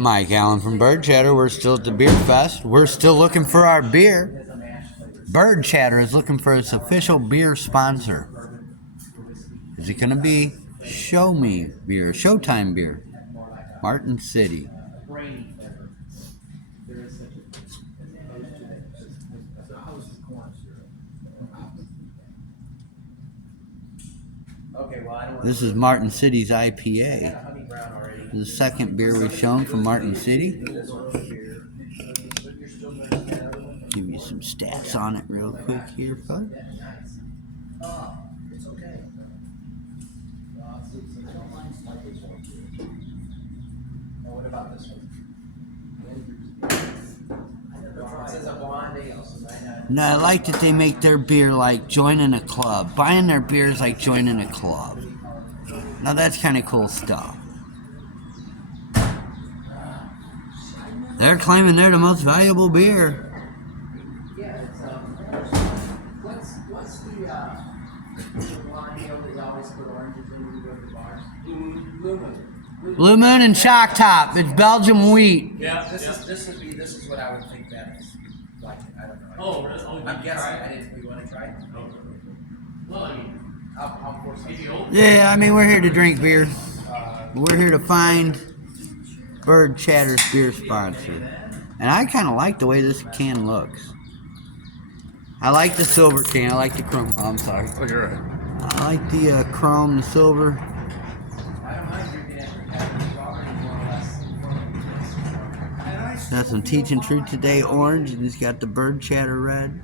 Mike Allen from Bird Chatter. We're still at the Beer Fest. We're still looking for our beer. Bird Chatter is looking for its official beer sponsor. Is it going to be Show Me Beer, Showtime Beer, Martin City? This is Martin City's IPA. The second beer we've shown from Martin City. Give you some stats on it real quick here, folks. What about this one? No, I like that they make their beer like joining a club. Buying their beer is like joining a club. Now that's kind of cool stuff. They're claiming they're the most valuable beer. Yeah, it's what's the blonde ale that you always put oranges in when you go to the bars? Blue Moon. Blue Moon and Shock Top. It's Belgium wheat. Yeah, this is what I would think that is. Like, I don't know. Oh, really? Oh, I'm guessing. I didn't. You want to try it? No. Well, I mean, I'll force it. Yeah, I mean, we're here to drink beer. We're here to find Bird Chatter's beer sponsor. And I kind of like the way this can looks. I like the silver can. I like the chrome. Oh, I'm sorry. Oh, you're right. I like the chrome, the silver. I don't mind drinking it. It's already more or less. Got some Teaching Truth Today orange, and it's got the Bird Chatter red.